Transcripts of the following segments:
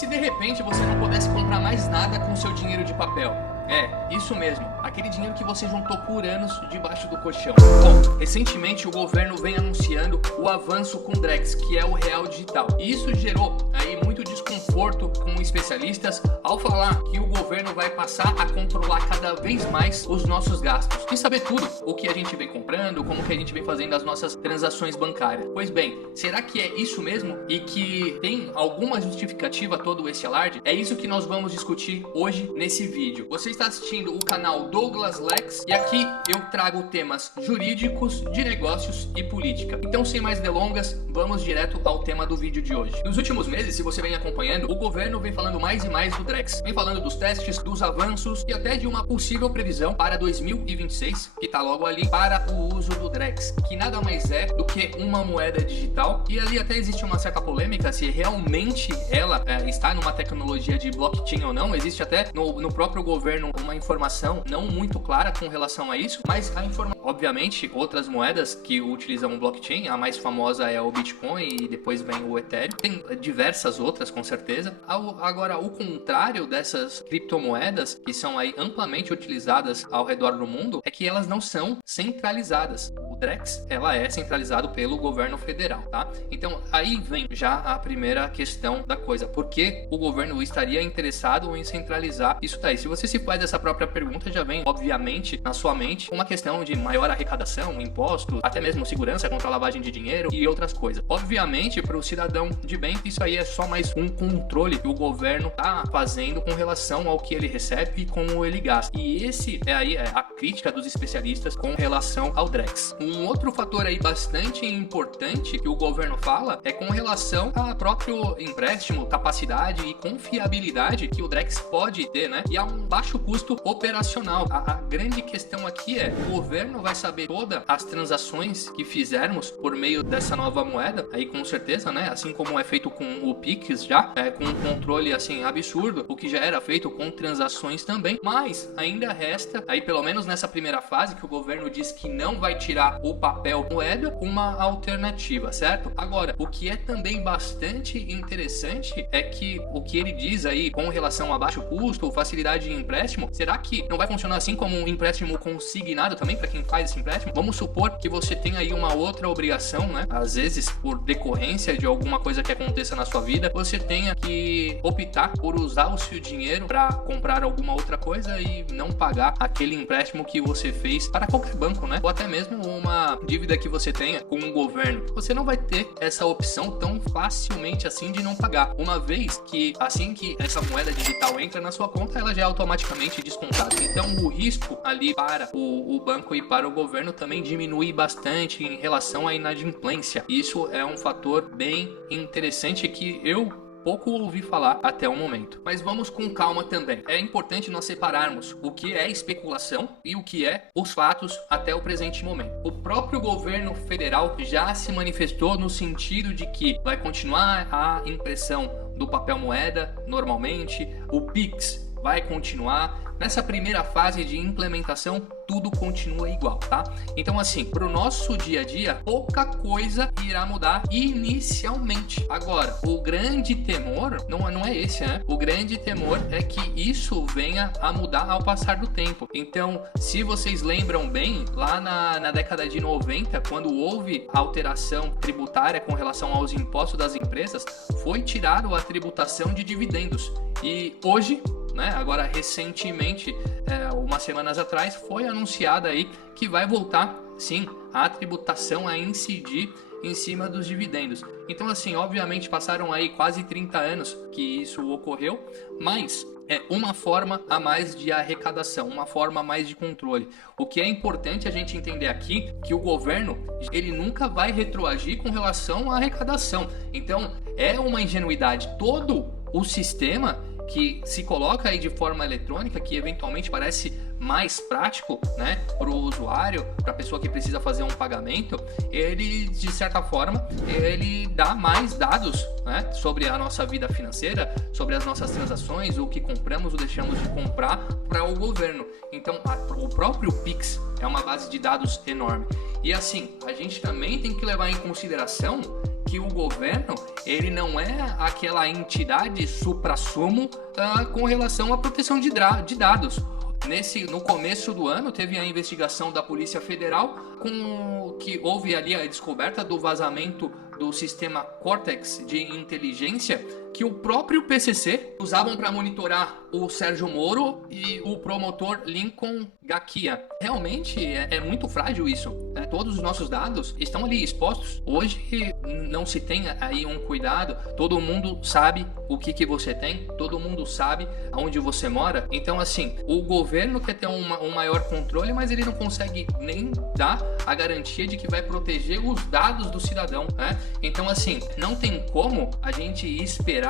se de repente você não pudesse comprar mais nada com seu dinheiro de papel? É, isso mesmo, aquele dinheiro que você juntou por anos debaixo do colchão. Bom, recentemente o governo vem anunciando o avanço com o Drex, que é o real digital. E isso gerou aí muito desconforto com especialistas ao falar que o governo vai passar a controlar cada vez mais os nossos gastos e saber tudo o que a gente vem comprando, como que a gente vem fazendo as nossas transações bancárias. Pois bem, será que é isso mesmo e que tem alguma justificativa a todo esse alarde? É isso que nós vamos discutir hoje nesse vídeo. Você está assistindo o canal Douglas Lex e aqui eu trago temas jurídicos, de negócios e política. Então, sem mais delongas, vamos direto ao tema do vídeo de hoje. Nos últimos meses, se você vem acompanhando, o governo vem falando mais e mais do Drex. Vem falando dos testes, dos avanços e até de uma possível previsão para 2026, que está logo ali, para o uso do Drex, que nada mais é do que uma moeda digital. E ali até existe uma certa polêmica se realmente ela está numa tecnologia de blockchain ou não. Existe até no próprio governo uma informação não muito clara com relação a isso, mas a informação, obviamente, outras moedas que utilizam o blockchain, a mais famosa é o Bitcoin e depois vem o Ethereum, tem diversas outras com certeza. Agora, o contrário dessas criptomoedas que são aí amplamente utilizadas ao redor do mundo é que elas não são centralizadas. O Drex, ela é centralizado pelo governo federal, tá? Então, aí vem já a primeira questão da coisa. Por que o governo estaria interessado em centralizar isso daí? Se você se faz essa própria pergunta, já vem, obviamente, na sua mente uma questão de maior arrecadação, impostos, até mesmo segurança contra a lavagem de dinheiro e outras coisas. Obviamente, para o cidadão de bem, isso aí é só mais um controle que o governo está fazendo com relação ao que ele recebe e como ele gasta. E esse é aí a crítica dos especialistas com relação ao Drex. Um outro fator aí bastante importante que o governo fala é com relação ao próprio empréstimo, capacidade e confiabilidade que o Drex pode ter, né? E a um baixo custo operacional. A grande questão aqui é: o governo vai saber todas as transações que fizermos por meio dessa nova moeda, aí com certeza, né? Assim como é feito com o Pix já, com um controle assim absurdo, o que já era feito com transações também, mas ainda resta, aí pelo menos nessa primeira fase que o governo diz que não vai tirar o papel moeda, uma alternativa, certo? Agora, o que é também bastante interessante é que o que ele diz aí com relação a baixo custo, facilidade de empréstimo, será que não vai funcionar assim como um empréstimo consignado também para quem faz esse empréstimo? Vamos supor que você tem aí uma outra obrigação, né? Às vezes, por decorrência de alguma coisa que aconteça na sua vida, você tenha que optar por usar o seu dinheiro para comprar alguma outra coisa e não pagar aquele empréstimo que você fez para qualquer banco, né? Ou até mesmo uma dívida que você tenha com o governo. Você não vai ter essa opção tão facilmente assim de não pagar, uma vez que assim que essa moeda digital entra na sua conta, ela já é automaticamente descontada. Então o risco ali para o banco e para o governo também diminui bastante em relação à inadimplência. Isso é um fator bem interessante que eu pouco ouvi falar até o momento. Mas vamos com calma também. É importante nós separarmos o que é especulação e o que é os fatos até o presente momento. O próprio governo federal já se manifestou no sentido de que vai continuar a impressão do papel moeda normalmente, o Pix vai continuar. Nessa primeira fase de implementação, tudo continua igual, tá? Então, assim, para o nosso dia a dia, pouca coisa irá mudar inicialmente. Agora, o grande temor não é esse, né? O grande temor é que isso venha a mudar ao passar do tempo. Então, se vocês lembram bem, lá na década de 90, quando houve alteração tributária com relação aos impostos das empresas, foi tirado a tributação de dividendos. E hoje, né, agora recentemente, umas semanas atrás, foi anunciada aí que vai voltar sim a tributação a incidir em cima dos dividendos. Então, assim, obviamente passaram aí quase 30 anos que isso ocorreu, mas é uma forma a mais de arrecadação, uma forma a mais de controle. O que é importante a gente entender aqui que o governo, ele nunca vai retroagir com relação à arrecadação. Então, é uma ingenuidade. Todo o sistema que se coloca aí de forma eletrônica, que eventualmente parece mais prático, né, para o usuário, para a pessoa que precisa fazer um pagamento, ele, de certa forma, ele dá mais dados, né, sobre a nossa vida financeira, sobre as nossas transações, o que compramos ou deixamos de comprar para o governo. Então, o próprio Pix é uma base de dados enorme. E assim, a gente também tem que levar em consideração que o governo, ele não é aquela entidade suprassumo com relação à proteção de dados. No começo do ano, teve a investigação da Polícia Federal com que houve ali a descoberta do vazamento do sistema Cortex de inteligência que o próprio PCC usavam para monitorar o Sérgio Moro e o promotor Lincoln Gakia. Realmente é muito frágil isso, né? Todos os nossos dados estão ali expostos. Hoje não se tem aí um cuidado, todo mundo sabe o que você tem, todo mundo sabe aonde você mora. Então assim, o governo quer ter um maior controle, mas ele não consegue nem dar a garantia de que vai proteger os dados do cidadão, né? Então assim, não tem como a gente esperar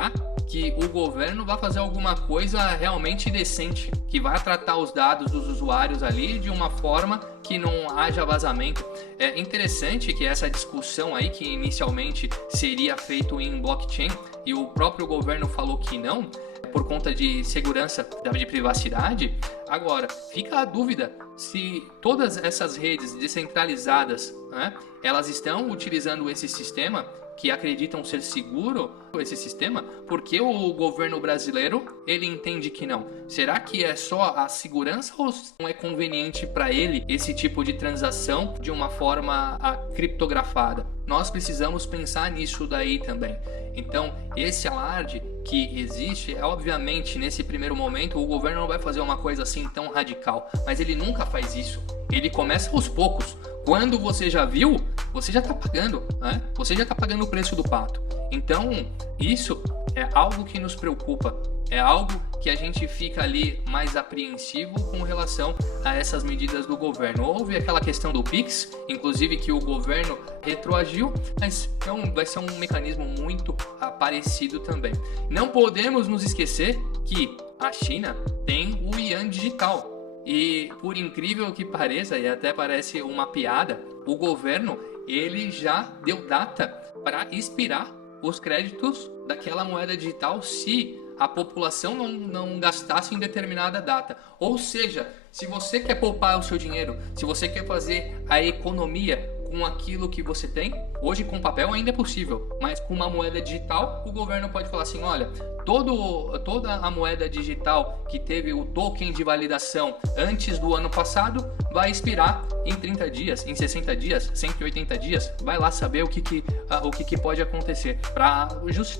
que o governo vai fazer alguma coisa realmente decente, que vai tratar os dados dos usuários ali de uma forma que não haja vazamento. É interessante que essa discussão aí, que inicialmente seria feito em blockchain, e o próprio governo falou que não, por conta de segurança de privacidade. Agora, fica a dúvida se todas essas redes descentralizadas, né, elas estão utilizando esse sistema, que acreditam ser seguro esse sistema, porque o governo brasileiro ele entende que não. Será que é só a segurança ou não é conveniente para ele esse tipo de transação de uma forma criptografada? Nós precisamos pensar nisso daí também. Então, esse alarde que existe, obviamente, nesse primeiro momento, o governo não vai fazer uma coisa assim tão radical, mas ele nunca faz isso. Ele começa aos poucos. Quando você já viu, você já está pagando, né? Você já está pagando o preço do pato. Então, isso é algo que nos preocupa. É algo que a gente fica ali mais apreensivo com relação a essas medidas do governo. Houve aquela questão do Pix, inclusive que o governo retroagiu, mas vai ser um mecanismo muito parecido também. Não podemos nos esquecer que a China tem o Yuan digital. E por incrível que pareça, e até parece uma piada, o governo ele já deu data para expirar os créditos daquela moeda digital se a população não gastasse em determinada data. Ou seja, se você quer poupar o seu dinheiro, se você quer fazer a economia com aquilo que você tem, hoje com papel ainda é possível, mas com uma moeda digital, o governo pode falar assim, olha, toda a moeda digital que teve o token de validação antes do ano passado vai expirar em 30 dias, em 60 dias, 180 dias, vai lá saber o que pode acontecer, para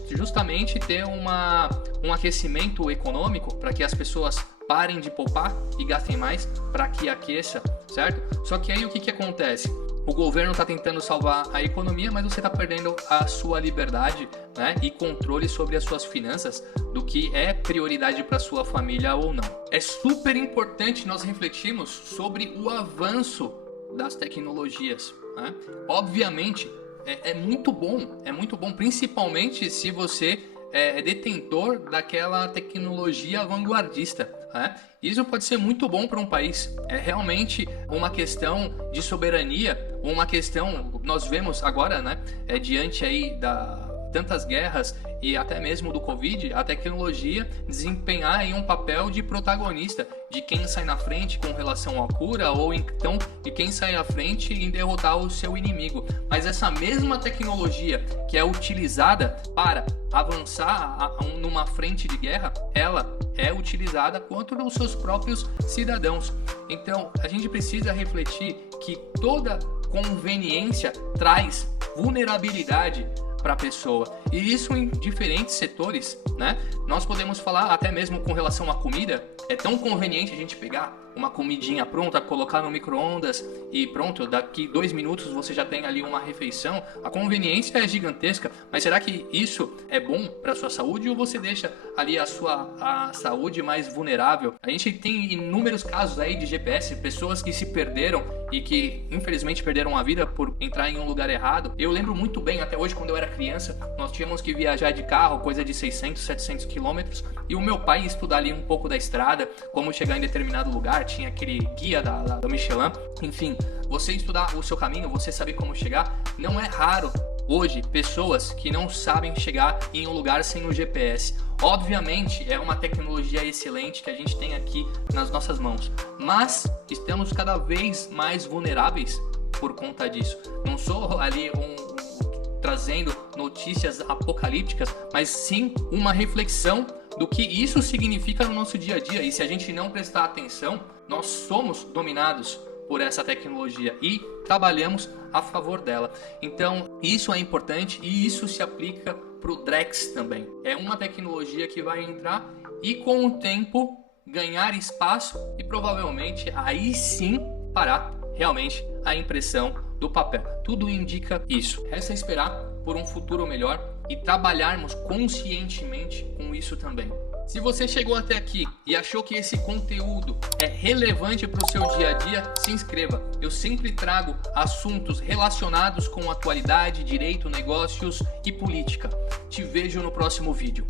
justamente ter um aquecimento econômico, para que as pessoas parem de poupar e gastem mais, para que aqueça, certo? Só que aí o que acontece? O governo está tentando salvar a economia, mas você está perdendo a sua liberdade, né, e controle sobre as suas finanças, do que é prioridade para sua família ou não. É super importante nós refletirmos sobre o avanço das tecnologias, né? Obviamente, é muito bom, principalmente se você é detentor daquela tecnologia vanguardista, né? Isso pode ser muito bom para um país. É realmente uma questão de soberania, uma questão, nós vemos agora, né, diante aí tantas guerras e até mesmo do Covid, a tecnologia desempenhar aí um papel de protagonista, de quem sai na frente com relação à cura, ou então de quem sai na frente em derrotar o seu inimigo. Mas essa mesma tecnologia que é utilizada para avançar numa frente de guerra, ela é utilizada contra os seus próprios cidadãos. Então a gente precisa refletir que toda conveniência traz vulnerabilidade para a pessoa, e isso em diferentes setores, né? Nós podemos falar até mesmo com relação à comida. É tão conveniente a gente pegar uma comidinha pronta, colocar no micro-ondas e pronto, daqui 2 minutos você já tem ali uma refeição. A conveniência é gigantesca, mas será que isso é bom para a sua saúde, ou você deixa ali a saúde mais vulnerável? A gente tem inúmeros casos aí de GPS, pessoas que se perderam e que infelizmente perderam a vida por entrar em um lugar errado. Eu lembro muito bem, até hoje, quando eu era criança, nós tínhamos que viajar de carro, coisa de 600, 700 quilômetros, e o meu pai ia estudar ali um pouco da estrada, como chegar em determinado lugar, tinha aquele guia da Michelin. Enfim, você estudar o seu caminho, você saber como chegar. Não é raro hoje pessoas que não sabem chegar em um lugar sem o GPS. Obviamente é uma tecnologia excelente que a gente tem aqui nas nossas mãos, mas estamos cada vez mais vulneráveis por conta disso. Não sou ali trazendo notícias apocalípticas, mas sim uma reflexão do que isso significa no nosso dia a dia. E se a gente não prestar atenção, nós somos dominados por essa tecnologia e trabalhamos a favor dela. Então, isso é importante e isso se aplica para o Drex também. É uma tecnologia que vai entrar e com o tempo ganhar espaço e provavelmente aí sim parar realmente a impressão do papel. Tudo indica isso. Resta esperar por um futuro melhor e trabalharmos conscientemente com isso também. Se você chegou até aqui e achou que esse conteúdo é relevante para o seu dia a dia, se inscreva. Eu sempre trago assuntos relacionados com atualidade, direito, negócios e política. Te vejo no próximo vídeo.